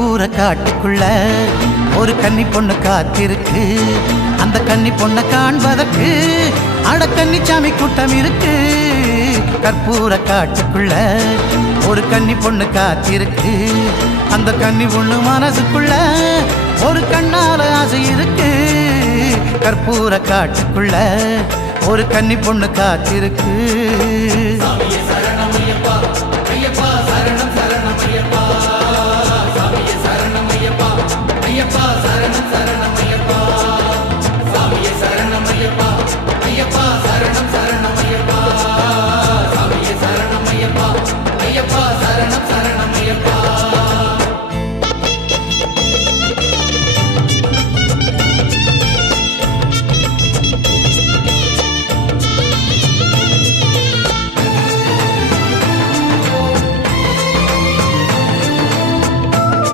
கற்பூர காட்டுக்குள்ள ஒரு கன்னி பொண்ணு காத்திருக்கு. அந்த கன்னி பொண்ணை காண்பதற்கு அடக்கன்னிச்சாமி கூட்டம் இருக்கு. கற்பூர காட்டுக்குள்ள ஒரு கன்னி பொண்ணு காத்திருக்கு. அந்த கன்னி பொண்ணு மனசுக்குள்ள ஒரு கண்ணால ஆசை இருக்கு. கற்பூர காட்டுக்குள்ள ஒரு கன்னி பொண்ணு காத்திருக்கு. சாமியே சரணமையப்பா.